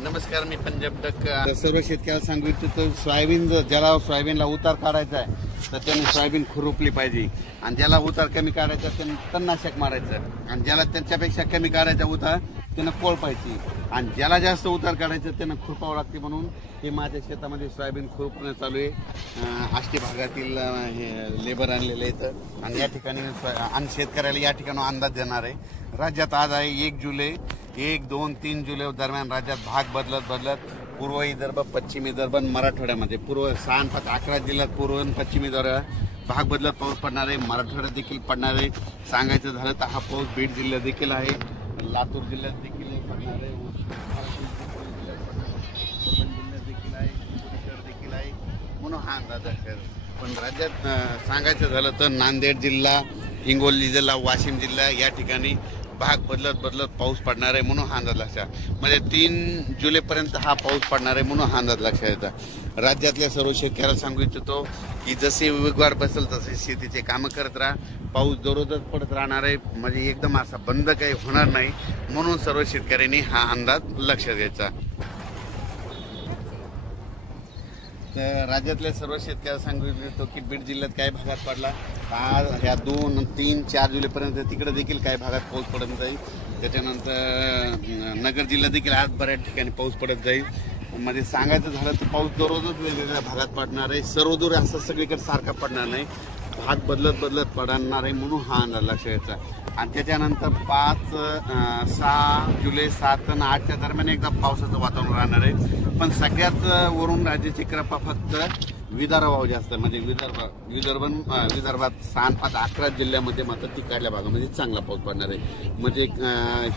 नमस्कार, मी पंजाब डक. सर्व शेतकऱ्याला सांगू इच्छितो, सोयाबीन ज्याला सोयाबीनला उतार काढायचा आहे तर त्याने सोयाबीन खुरपली पाहिजे, आणि ज्याला उतार कमी काढायचा त्याने तणनाशक मारायचं, आणि ज्याला त्याच्यापेक्षा कमी काढायचा उतार त्यानं कोळपायची, आणि ज्याला जास्त उतार काढायचं त्यानं खुरपावं लागते. म्हणून हे माझ्या शेतामध्ये सोयाबीन खुरपणं चालू आहे. आष्टी भागातील हे लेबर आणलेले आहेत, आणि या ठिकाणी आणि शेतकऱ्याला या ठिकाणी अंदाज देणार आहे. राज्यात आज आहे 1 जुलै. 1, 2, 3 जुलै दरम्यान राज्यात भाग बदलत पूर्व विदर्भ, पश्चिम विदर्भ, मराठवाड्यामध्ये पूर्व 6 5 11 जिल्ह्यात पूर्व आणि पश्चिम विदर्भ भाग बदलत पाऊस पडणार आहे. मराठवाड्यात देखील पडणार आहे. सांगायचं झालं तर हा पाऊस बीड जिल्ह्यात देखील आहे, लातूर जिल्ह्यात देखील पडणार आहे, जिल्ह्यात देखील आहे, देखील आहे. म्हणून हा अंदाज आहे. पण राज्यात सांगायचं झालं तर नांदेड जिल्हा, हिंगोली जिल्हा, वाशिम जिल्हा या ठिकाणी भाग बदलत पाऊस पडणार आहे. म्हणून हा अंदाज लक्षात, म्हणजे 3 जुलैपर्यंत हा पाऊस पडणार आहे. म्हणून हा अंदाज लक्षात येतात. राज्यातल्या सर्व शेतकऱ्याला सांगू इच्छितो की जसे वेगवार बसेल तसे शेतीचे कामं करत राहा. पाऊस दररोजच पडत राहणार आहे, म्हणजे एकदम असा बंद काही होणार नाही. म्हणून सर्व शेतकऱ्यांनी हा अंदाज लक्षात घ्यायचा. तर राज्यातल्या सर्व शेतकऱ्याला सांगू इच्छितो की बीड जिल्ह्यात काही भागात पडला, आज ह्या 2, 3, 4 जुलैपर्यंत तिकडे देखील काही भागात पाऊस पडत जाईल. त्याच्यानंतर नगर जिल्ह्यात देखील आज बऱ्याच ठिकाणी पाऊस पडत जाईल. म्हणजे सांगायचं झालं तर पाऊस दररोजच वेगवेगळ्या भागात पडणार आहे. सर्वदूर असं सगळीकडे सारखा पडणार नाही, भाग बदलत पडणार आहे. म्हणून हा अंदाज लक्षात घ्यायचा. आणि त्याच्यानंतर 5, 6 जुलै 7 आणि 8च्या दरम्यान एकदा पावसाचं वातावरण राहणार आहे. पण सगळ्यात वरून राज्याची कृपा फक्त विदर्भावर जास्त, म्हणजे विदर्भात 6 5 11 जिल्ह्यामध्ये मात्र तिकडल्या भागामध्ये चांगला पाऊस पडणार आहे. म्हणजे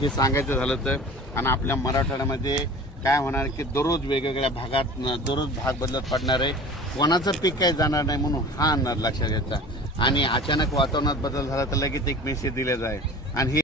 हे सांगायचं झालं तर. आणि आपल्या मराठवाड्यामध्ये काय होणार की दररोज वेगवेगळ्या भागात दररोज भाग बदलत पडणार आहे. कोणाचं पीक काही जाणार नाही. म्हणून हा अंदाज लक्षात घ्यायचा. आणि अचानक वातावरणात बदल झाला तर लगेच एक मेसेज दिला जाईल. आणि